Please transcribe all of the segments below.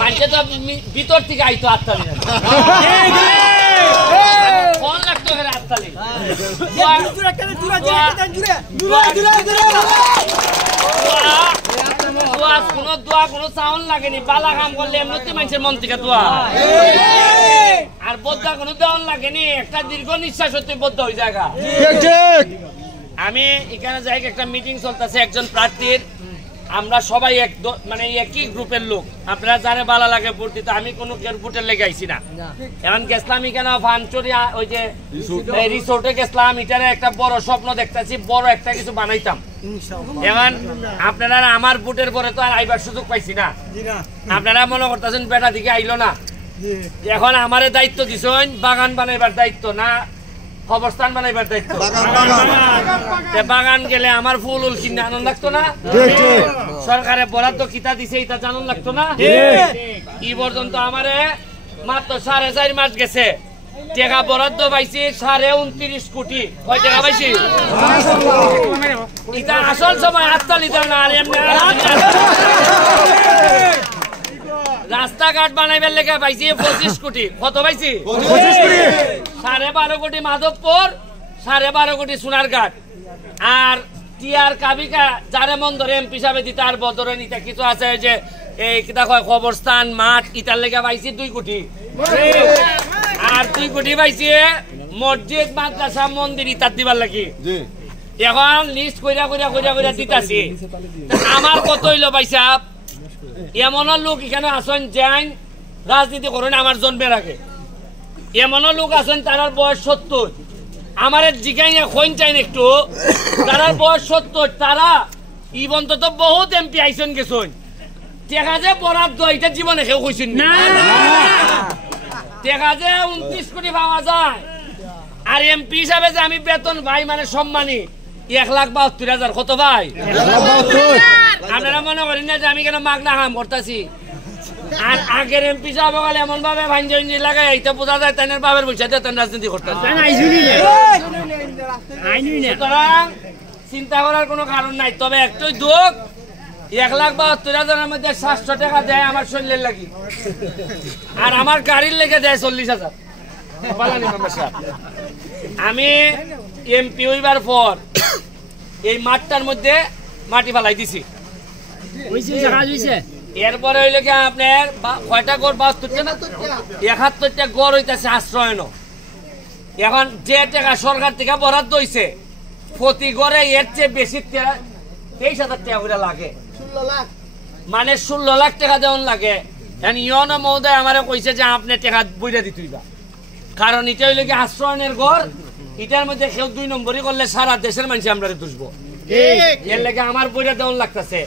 মানুষে তো ভিতর থেকে আইতো আত্মালি ফোন লাগতো এখানে আত্মালি কোনো সাউন্ড লাগেনি বালা কাম করলে এমনিতে মানুষের মন থেকে দোয়া আর বদ্ধা কোনো দেওয়ান লাগেনি একটা দীর্ঘ নিঃশ্বাস হতে বদ্ধ হয়ে জায়গা। আমি এখানে যাই একটা মিটিং চলতেছে একজন প্রার্থীর, আমরা সবাই মানে একই গ্রুপের লোক, আপনারা জানে ভালো লাগে ভোট দিতে, আমি কোনো ভোটের লেগে আইছি না। এখন গেছিলাম এখানে ভানচুরিয়া ওই যে রিসোর্টে গেছিলাম, এটারে একটা বড় স্বপ্ন দেখতেছি, বড় একটা কিছু বানাইতাম। এখন আপনারা আমার ভোটের পরে তো আর আইবার সুযোগ পাইছি না, আপনারা মনে করতেছেন বেটা দিকে আইলো না। এখন আমারে দায়িত্ব দিছেন বাগান বানাইবার দায়িত্ব না কবরস্থান বানাইবার দায়িত্ব। বাগান গেলে আমার ফুল উল কিনে আনন্দ লাগতো না? সরকারে বরাদ্দ কিতা দিছে এটা জানন লাগতো না? কি পর্যন্ত আমারে মাত্র 4.5 মাস গেছে টাকা বরাদ্দ পাইছি 29.5 কোটি। কয় টাকা পাইছি? এটা আসল সময় হাততালি দাও না। আর এমনি রাস্তাঘাট বানাইবার লেগে পাইছি 25 কোটি। কত পাইছি? 25 কোটি। 12.5 কোটি মাধবপুর, 12.5 কোটি সোনারঘাট। আর টিআর কাবিকা যারে মন ধরে এমপি হিসাবে দিতে আর বদরে নিতে কিছু আছে যে এই কিতা কয় কবরস্থান মাঠ ইটার লেগে পাইছি 2 কোটি। আর 2 কোটি পাইছি মসজিদ মাদ্রাসা মন্দির ইটার দিবার লাগি। এখন লিস্ট কইরা কইরা কইরা কইরা দিতাছি। আমার কত হইলো পয়সা? এমন লোক এখানে আসেন যান রাজনীতি করেন আমার জন্মের আগে, এমন লোক আছেন তার বয়স 70। আমার জিগাই খোঁজ চাইন একটু, তার বয়স 70, তারা ইবন তো বহুত এমপি আইসন গেছেন। টেকা যে বরাদ্দ এটা জীবনে কেউ কইছেন না। টেকা যে 29 কোটি পাওয়া যায়, আর এমপি হিসাবে যে আমি বেতন ভাই মানে সম্মানী 1,72,000। কত ভাই? আপনারা মনে করেন না যে আমি কেন মাগনা কাম করতেছি? আর আগের এমপি সাহেব বলে এমন ভাবে ভাঞ্জি লাগাই এইটা বোঝা যায় তাদের বাবার বলছে রাজনীতি করতেছে। সুতরাং চিন্তা করার কোনো কারণ নাই। তবে একটাই দুঃখ, 1,72,000-এর মধ্যে 700 টাকা দেয় আমার শরীরের লাগি, আর আমার গাড়ির লেগে দেয় 40,000। আমি এমপি হইবার পর এই মাঠটার মধ্যে মাটি ফালাই দিছি। এরপরে হইলে কি আপনার কয়টা গড়? 71টা গড় হইতেছে আশ্রয়ন। এখন যে টাকা সরকার থেকে বরাদ্দ হইছে প্রতি গড়ে এর চেয়ে বেশি 23,000 টাকা করে লাগে, মানে 16 লাখ টাকা দেওয়ান লাগে। ইয়নো মহোদয় আমারে কইছে যে আপনি টাকা বইরা দিতেইবা, কারণ এটা হইলে কি আশ্রয়নের গড়, এটার মধ্যে কেউ 2 নম্বরই করলে সারা দেশের মানুষ আমরা দুষবো। এর লেগে আমার বইটা দেওয়ান লাগতেছে।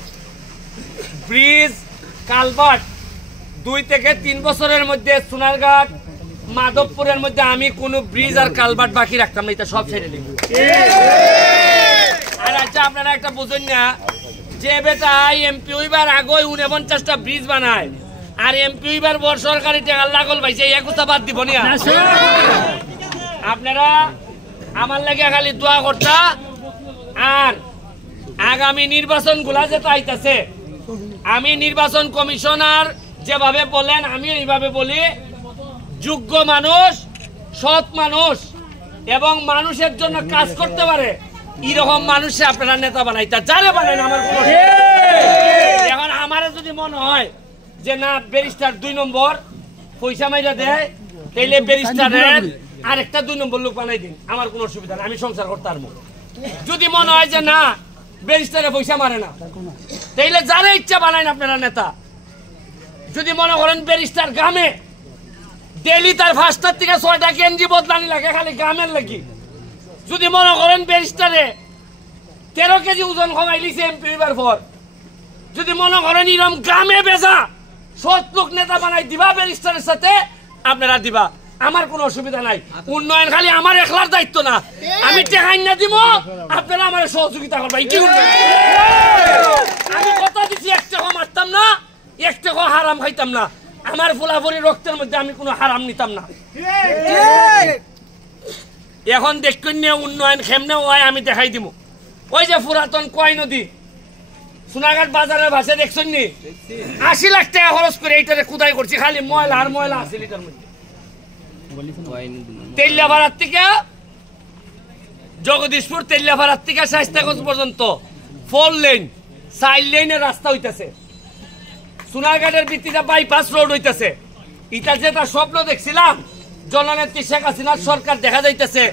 ব্রিজ কালভার্ট 2 থেকে 3 বছরের মধ্যে সোনারঘাট মাধবপুরের মধ্যে আমি কোন ব্রিজ আর কালভার্ট বাকি রাখতাম না, এটা সব ছেড়ে দিব। আর আচ্ছা আপনারা একটা বুঝুন না যে বেটা এমপি হইবার আগে 49টা ব্রিজ বানায়, আর এমপি হইবার বড় সরকারি টাকা লাগল পাইছে, একুশটা বাদ দিব না। আপনারা আমার লাগে খালি দোয়া করতা। আর আগামী নির্বাচন গুলা যেটা আইতাছে, আমি নির্বাচন কমিশনার যেভাবে বলেন আমি এইভাবে বলি, যোগ্য মানুষ, সৎ মানুষ এবং মানুষের জন্য কাজ করতে পারে এরকম মানুষে আপনারা নেতা বানাইতা, যারে বানাইন আমার। এখন আমার যদি মনে হয় যে না ব্যারিস্টার 2 নম্বর পয়সা মাইরা দেয়, তাইলে ব্যারিস্টারের আরেকটা 2 নম্বর লোক বানাই দিন, আমার কোনো অসুবিধা নেই, আমি সংসার করতে পারবো। যদি মনে হয় যে না ব্যারিস্টারে পয়সা মারে না, তাইলে যারা ইচ্ছা বানাইন আপনারা নেতা। যদি মনে করেন ব্যারিস্টার গ্রামে ডেইলি তার 5টা থেকে 6টা গেঞ্জি বদলানি লাগে খালি গ্রামের লাগি, যদি মনে করেন ব্যারিস্টারে 13 কেজি ওজন কমাই লিছে এমপি হইবার পর, যদি মনে করেন এরকম গ্রামে বেজা সৎ লোক নেতা বানাই দিবা ব্যারিস্টারের সাথে, আপনারা দিবা, আমার কোনো অসুবিধা নাই। উন্নয়ন খালি আমার একলার দায়িত্ব না, আমি টাকা না দিব, আপনারা আমার সহযোগিতা করবেন। আমি কথা দিচ্ছি 1 টাকা মারতাম না, 1 টাকা হারাম খাইতাম না, আমার ফুলাফুরি রক্তের মধ্যে আমি কোনো হারাম নিতাম না। এখন দেখুন উন্নয়ন কেমনে হয় আমি দেখাই দিব। ওই যে পুরাতন কয় নদী সোনাঘাট বাজারের ভাষা দেখছেন নি 80 লাখ টাকা খরচ করে এইটারে কুদাই করছি খালি ময়লা আর ময়লা আছে লিটার মধ্যে তেলিয়াপাড়ার থেকে জগদীশপুর তেলিয়াপাড়ার থেকে শায়েস্তাগঞ্জ পর্যন্ত 4 লেন 4 লেনের রাস্তা হইতেছে সোনারঘাটের ভিত্তিতে বাইপাস রোড হইতেছে এটা যেটা স্বপ্ন দেখছিলাম জননেত্রী শেখ হাসিনার সরকার দেখা যাইতেছে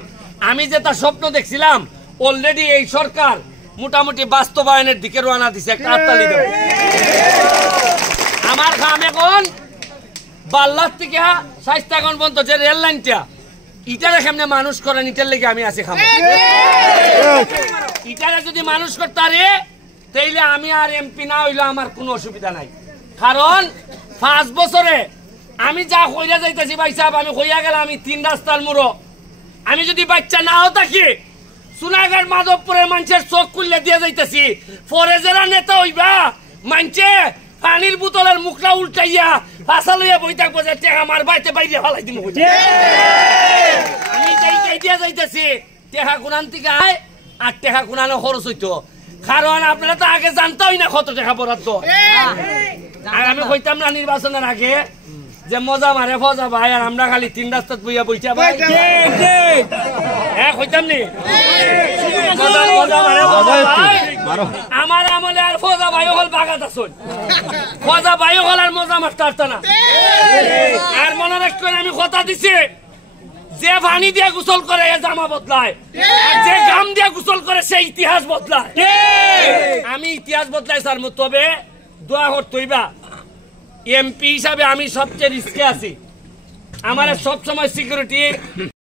আমি যেটা স্বপ্ন দেখছিলাম অলরেডি এই সরকার মোটামুটি বাস্তবায়নের দিকে রওনা দিছে একটা হাততালি দাও আমার কাম এখন বাল্লার থেকে শায়েস্তাগঞ্জ পর্যন্ত যে রেল লাইনটা ইটারে কেমনে মানুষ করেন ইটার লেগে আমি আছি খাবো ইটারে যদি মানুষ করতে পারে তাইলে আমি আর এমপি না হইলে আমার কোনো অসুবিধা নাই কারণ 5 বছরে আমি যা কইরা যাইতেছি ভাই সাহেব আমি কইয়া গেলাম আমি 3 রাস্তার মুড়ো আমি যদি বাচ্চা নাও থাকি সোনাঘাট মাধবপুরের মানুষের চোখ খুললে দিয়ে যাইতেছি পরে যারা নেতা হইবা মানছে পানির বোতলের মুখটা উল্টাইয়া ফাঁসা লইয়া বই থাকবো যে টেকা আমার বাইতে বাইরে ফালাই দিব আমি দিয়ে যাইতেছি টেকা কোনান থেকে আয় আর টেকা কোনানো খরচ হইতো কারণ আপনারা তো আগে জানতেই না কত টাকা বরাদ্দ আর আমি কইতাম না নির্বাচনের আগে যে মজা মারে ফজা ভাই আর আমরা খালি 3 রাস্তাত বইয়া বইটা ভাই হ্যাঁ কইতাম নি মজা মারে ফজা ভাই আমার আমলে আর ফজা ভাই হল বাগাত আসুন ফজা ভাই হল আর মজা মারতে না আর মনে রাখবেন আমি কথা দিছি যে পানি দিয়ে গোসল করে এ জামা বদলায় আর যে গাম দিয়ে গোসল করে সে ইতিহাস বদলায় আমি ইতিহাস বদলাই স্যার তবে দোয়া করতে হইবা এমপি হিসাবে আমি সবচেয়ে রিস্কে আছি আমার সব সময় সিকিউরিটি